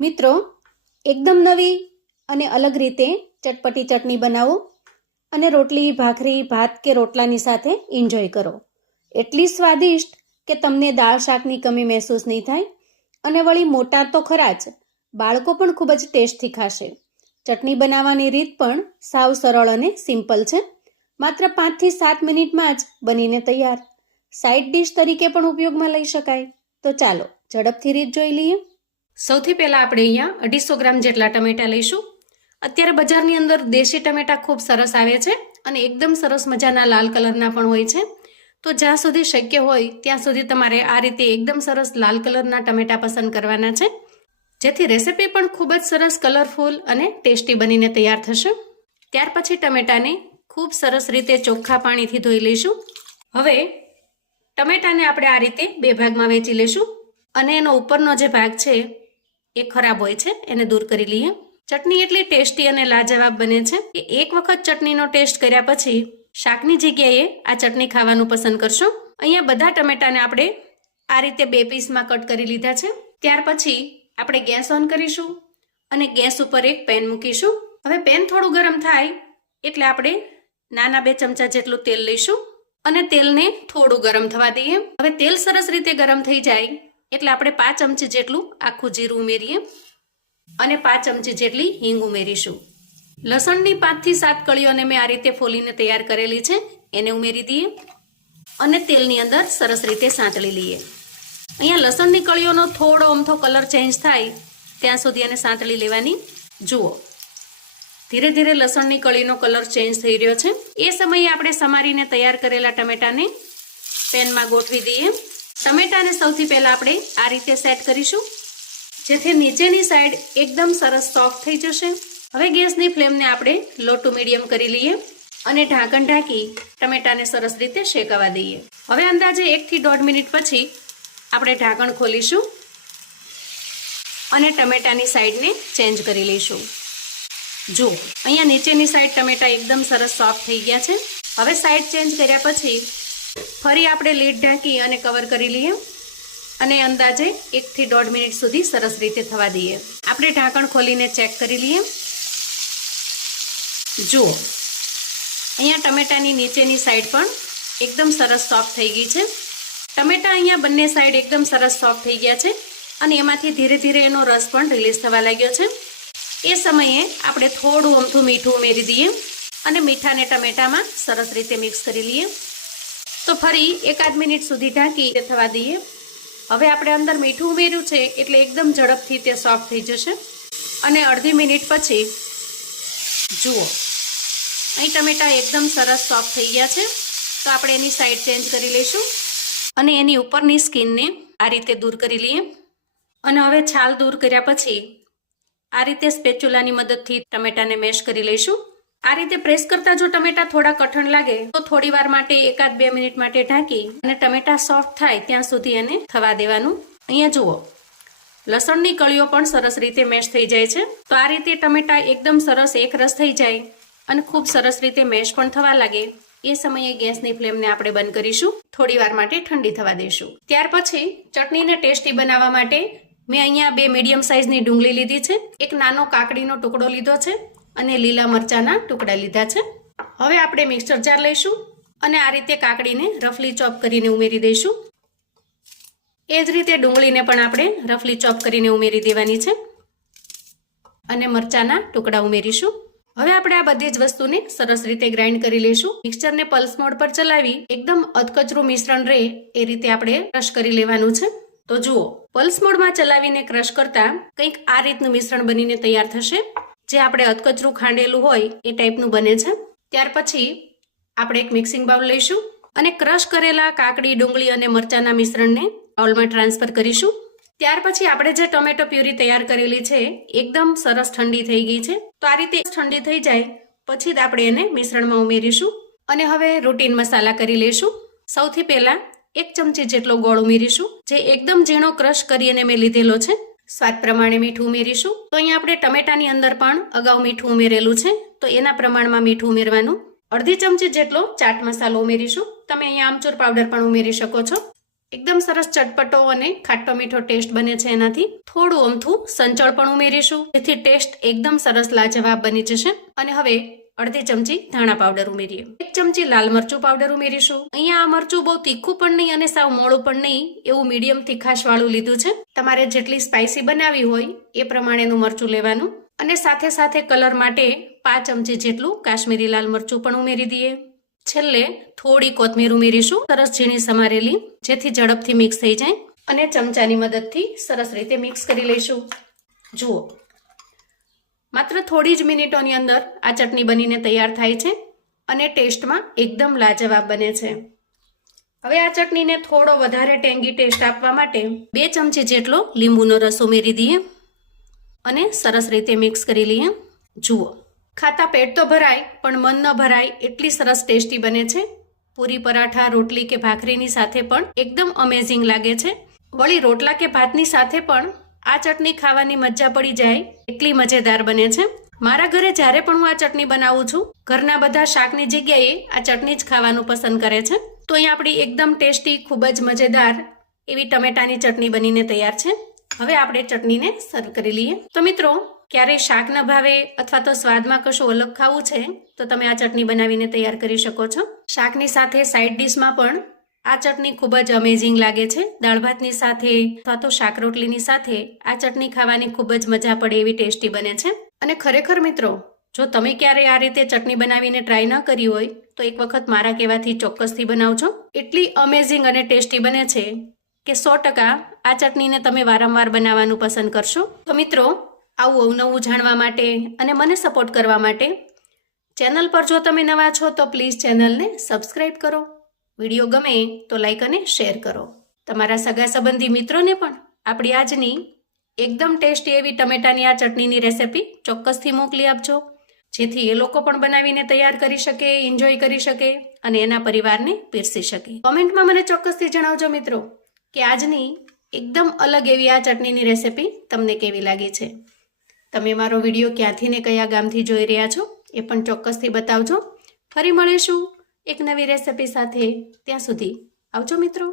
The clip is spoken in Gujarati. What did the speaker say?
મિત્રો, એકદમ નવી અને અલગ રીતે ચટપટી ચટણી બનાવો અને રોટલી, ભાખરી, ભાત કે રોટલાની સાથે એન્જોય કરો. એટલી સ્વાદિષ્ટ કે તમને દાળ શાકની કમી મહેસૂસ નહીં થાય અને વળી મોટા તો ખરા જ, બાળકો પણ ખૂબ જ ટેસ્ટથી ખાશે. ચટણી બનાવવાની રીત પણ સાવ સરળ અને સિમ્પલ છે. માત્ર 5 થી 7 મિનિટમાં જ બનીને તૈયાર. સાઇડ ડિશ તરીકે પણ ઉપયોગમાં લઈ શકાય. તો ચાલો ઝડપથી રીત જોઈ લઈએ. સૌથી પહેલાં આપણે અહીંયા 250 ગ્રામ જેટલા ટમેટાં લઈશું. અત્યારે બજારની અંદર દેશી ટમેટાં ખૂબ સરસ આવે છે અને એકદમ સરસ મજાના લાલ કલરના પણ હોય છે. તો જ્યાં સુધી શક્ય હોય ત્યાં સુધી તમારે આ રીતે એકદમ સરસ લાલ કલરના ટમેટાં પસંદ કરવાના છે, જેથી રેસીપી પણ ખૂબ જ સરસ કલરફુલ અને ટેસ્ટી બનીને તૈયાર થશે. ત્યાર પછી ટમેટાને ખૂબ સરસ રીતે ચોખ્ખા પાણીથી ધોઈ લઈશું. હવે ટમેટાને આપણે આ રીતે 2 ભાગમાં વહેંચી લઈશું અને એનો ઉપરનો જે ભાગ છે એ ખરાબ હોય છે એને દૂર કરી લઈએ. ચટણી એટલી ટેસ્ટી અને લાજવાબ બને છે કે એક વખત ચટણીનો ટેસ્ટ કર્યા પછી શાકની જગ્યાએ આ ચટણી ખાવાનું પસંદ કરશો. અહીંયા બધા ટમેટાને આપણે આ રીતે 2 પીસમાં કટ કરી લીધા છે. ત્યાર પછી આપણે ગેસ ઓન કરીશું અને ગેસ ઉપર એક પેન મૂકીશું. હવે પેન થોડું ગરમ થાય એટલે આપણે નાના 2 ચમચા જેટલું તેલ લઈશું અને તેલને થોડું ગરમ થવા દઈએ. હવે તેલ સરસ રીતે ગરમ થઈ જાય એટલે આપણે 5 ચમચી જેટલું આખું જીરું ઉમેરીએ અને 5 ચમચી જેટલી હિંગ ઉમેરીશું. લસણની 5 થી 7 કળીઓને મેં આ રીતે ફોલીને તૈયાર કરેલી છે, એને ઉમેરી દઈએ અને તેલની અંદર સરસ રીતે સાંતળી લઈએ. અહીંયા લસણની કળીઓનો થોડો અમથો કલર ચેન્જ થાય ત્યાં સુધી એને સાંતળી લેવાની. જુઓ, ધીરે ધીરે લસણની કળીનો કલર ચેન્જ થઈ રહ્યો છે. એ સમયે આપણે સમારીને તૈયાર કરેલા ટમેટાને પેનમાં ગોઠવી દઈએ. ટમેટાને સૌથી પહેલાં આપણે આ રીતે સેટ કરીશું, જેથી નીચેની સાઈડ એકદમ સરસ સોફ્ટ થઈ જશે. હવે ગેસની ફ્લેમને આપણે લો ટુ મીડિયમ કરી લઈએ અને ઢાંકણ ઢાંકી ટમેટાને સરસ રીતે શેકવા દઈએ. હવે અંદાજે 1 થી 1.5 મિનિટ પછી આપણે ઢાંકણ ખોલીશું અને ટમેટાની સાઈડને ચેન્જ કરી લઈશું. જુઓ, અહીંયા નીચેની સાઈડ ટમેટા એકદમ સરસ સોફ્ટ થઈ ગયા છે. હવે સાઈડ ચેન્જ કર્યા પછી ફરી આપણે લીડ ઢાંકી અને કવર કરી લઈએ અને અંદાજે 1 થી 1.5 મિનિટ સુધી સરસ રીતે થવા દઈએ. આપણે ઢાંકણ ખોલીને ચેક કરી લઈએ. જુઓ, અહીંયા ટમેટાની નીચેની સાઈડ પણ એકદમ સરસ સોફ્ટ થઈ ગઈ છે. ટમેટા અહીંયા બંને સાઈડ એકદમ સરસ સોફ્ટ થઈ ગયા છે અને એમાંથી ધીરે ધીરે એનો રસ પણ રિલીઝ થવા લાગ્યો છે. એ સમયે આપણે થોડું અમથું મીઠું ઉમેરી દઈએ અને મીઠાને ટમેટામાં સરસ રીતે મિક્સ કરી લઈએ. તો ફરી 1-8 મિનિટ સુધી ઢાંકી થવા દઈએ. હવે આપણે અંદર મીઠું ઉમેર્યું છે એટલે એકદમ ઝડપથી તે સોફ્ટ થઈ જશે અને અડધી મિનિટ પછી જુઓ, અહીં ટમેટા એકદમ સરસ સોફ્ટ થઈ ગયા છે. તો આપણે એની સાઈડ ચેન્જ કરી લઈશું અને એની ઉપરની સ્કિનને આ રીતે દૂર કરી લઈએ અને હવે છાલ દૂર કર્યા પછી આ રીતે સ્પેચ્યુલાની મદદથી ટમેટાને મેશ કરી લઈશું. આ રીતે પ્રેસ કરતા જો ટમેટા થોડા કઠણ લાગે તો થોડી વાર માટે 1-2 મિનિટ માટે ઢાંકી અને ટમેટા સોફ્ટ થાય ત્યાં સુધી એને થવા દેવાનું. અહીંયા જુઓ, લસણની કળીઓ પણ સરસ રીતે મેશ થઈ જાય છે. તો આ રીતે ટમેટા એકદમ સરસ એક રસ થઈ જાય અને ખૂબ સરસ રીતે મેશ પણ થવા લાગે એ સમયે ગેસની ફ્લેમને આપણે બંધ કરીશું. થોડી વાર માટે ઠંડી થવા દઈશું. ત્યાર પછી ચટણીને ટેસ્ટી બનાવવા માટે મેં અહીંયા 2 મીડિયમ સાઇઝની ડુંગળી લીધી છે, એક નાનો કાકડીનો ટુકડો લીધો છે અને લીલા મરચાના ટુકડા લીધા છે. હવે આપણે મિક્સર જાર લઈશું અને આ રીતે કાકડીને રફલી ચોપ કરીને ઉમેરી દઈશું. એ જ રીતે ડુંગળીને પણ આપણે રફલી ચોપ કરીને ઉમેરી દેવાની છે અને મરચાના ટુકડા ઉમેરીશું. હવે આપણે આ બધી જ વસ્તુને સરસ રીતે ગ્રાઇન્ડ કરી લઈશું. મિક્સરને પલ્સ મોડ પર ચલાવી એકદમ અધકચરું મિશ્રણ રહે એ રીતે આપણે ક્રશ કરી લેવાનું છે. તો જુઓ, પલ્સ મોડમાં ચલાવીને ક્રશ કરતા કંઈક આ રીતનું મિશ્રણ બનીને તૈયાર થશે, જે આપણે અધકચરું ખાંડેલું હોય એ ટાઈપનું બને છે. ત્યાર પછી આપણે એક મિક્સિંગ બાઉલ લઈશું અને ક્રશ કરેલા કાકડી, ડુંગળી અને મરચાના મિશ્રણને બાઉલમાં ટ્રાન્સફર કરીશું. ત્યાર પછી આપણે જે ટોમેટો પ્યુરી તૈયાર કરેલી છે એકદમ સરસ ઠંડી થઈ ગઈ છે. તો આ રીતે ઠંડી થઈ જાય પછી જ આપણે એને મિશ્રણમાં ઉમેરીશું અને હવે રૂટીન મસાલા કરી લઈશું. સૌથી પહેલા 1 ચમચી જેટલો ગોળ ઉમેરીશું, જે એકદમ ઝીણો ક્રશ કરીને મેં લીધેલો છે. સ્વાદ પ્રમાણે મીઠું ઉમેરીશું. તો અહીંયા આપણે ટમેટાની અંદર પણ અગાઉ મીઠું ઉમેરેલું છે તો એના પ્રમાણમાં મીઠું ઉમેરવાનું. અડધી ચમચી જેટલો ચાટ મસાલો ઉમેરીશું. તમે અહીંયા આમચૂર પાવડર પણ ઉમેરી શકો છો. એકદમ સરસ ચટપટો અને ખાટો મીઠો ટેસ્ટ બને છે એનાથી. થોડું અમથું સંચળ પણ ઉમેરીશું, જેથી ટેસ્ટ એકદમ સરસ લાજવાબ બની જશે. અને હવે અડધી ચમચી ધાણા પાવડર ઉમેરીએ. 1 ચમચી લાલ મરચું પાવડર ઉમેરીશું. અહીંયા આ મરચું બહુ તીખું પણ નહીં અને સાવ મોળું પણ નહીં, એવું મીડિયમ તીખાશ વાળું લીધું છે. તમારે જેટલી સ્પાઇસી બનાવી હોય એ પ્રમાણેનું મરચું લેવાનું. અને સાથે સાથે કલર માટે 5 ચમચી જેટલું કાશ્મીરી લાલ મરચું પણ ઉમેરી દઈએ. છેલ્લે થોડી કોથમીર ઉમેરીશું, સરસ ઝીણી સમારેલી, જેથી ઝડપથી મિક્સ થઈ જાય. અને ચમચાની મદદથી સરસ રીતે મિક્સ કરી લઈશું. જુઓ, માત્ર થોડી જ મિનિટોની અંદર આ ચટણી બનીને તૈયાર થાય છે અને ટેસ્ટમાં એકદમ લાજવાબ બને છે. હવે આ ચટણીને થોડો વધારે ટેંગી ટેસ્ટ આપવા માટે 2 ચમચી જેટલો લીંબુનો રસ ઉમેરી દઈએ અને સરસ રીતે મિક્સ કરી લઈએ. જુઓ, ખાતા પેટ તો ભરાય પણ મન ન ભરાય એટલી સરસ ટેસ્ટી બને છે. પૂરી, પરાઠા, રોટલી કે ભાખરીની સાથે પણ એકદમ અમેઝિંગ લાગે છે. વળી રોટલા કે ભાતની સાથે પણ આ ચટણી ખાવાની મજા પડી જાય એટલી મજેદાર બને છે. મારા ઘરે જ્યારે પણ હું આ ચટણી બનાવું છું, ઘરના બધા શાકની જગ્યાએ આ ચટણી જ ખાવાનું પસંદ કરે છે. તો અહીં આપણી એકદમ ટેસ્ટી, ખૂબ જ મજેદાર એવી ટમેટાની ચટણી બનીને તૈયાર છે. હવે આપણે ચટણીને સર્વ કરી લઈએ. તો મિત્રો, ક્યારેય શાક ન ભાવે અથવા તો સ્વાદમાં કશું અલગ ખાવું છે તો તમે આ ચટણી બનાવીને તૈયાર કરી શકો છો. શાકની સાથે સાઇડ ડિશમાં પણ આ ચટણી ખૂબ જ અમેઝિંગ લાગે છે. દાળ ભાતની સાથે અથવા તો શાક રોટલીની સાથે આ ચટણી ખાવાની ખૂબ જ મજા પડે એવી ટેસ્ટી બને છે. અને ખરેખર મિત્રો, જો તમે ક્યારેય આ રીતે ચટણી બનાવીને ટ્રાય ન કરી હોય તો એક વખત મારા કહેવાથી ચોક્કસથી બનાવજો. એટલી અમેઝિંગ અને ટેસ્ટી બને છે કે 100% આ ચટણીને તમે વારંવાર બનાવવાનું પસંદ કરશો. તો મિત્રો, આવું અવનવું જાણવા માટે અને મને સપોર્ટ કરવા માટે ચેનલ પર જો તમે નવા છો તો પ્લીઝ ચેનલને સબસ્ક્રાઇબ કરો. વિડીયો ગમે તો લાઈક અને શેર કરો. તમારા સગા સંબંધી મિત્રોને પણ આપણી આજની એકદમ ટેસ્ટી એવી ટમેટાની આ ચટણીની રેસિપી ચોક્કસથી મોકલી આપજો, જેથી એ લોકો પણ બનાવીને તૈયાર કરી શકે, એન્જોય કરી શકે અને એના પરિવારને પીરસી શકે. કોમેન્ટમાં મને ચોક્કસથી જણાવજો મિત્રો કે આજની એકદમ અલગ એવી આ ચટણીની રેસિપી તમને કેવી લાગી છે. તમે મારો વિડીયો ક્યાંથી ને કયા ગામથી જોઈ રહ્યા છો એ પણ ચોક્કસથી બતાવજો. ફરી મળીશું એક નવી રેસિપી સાથે. ત્યાં સુધી આવજો મિત્રો.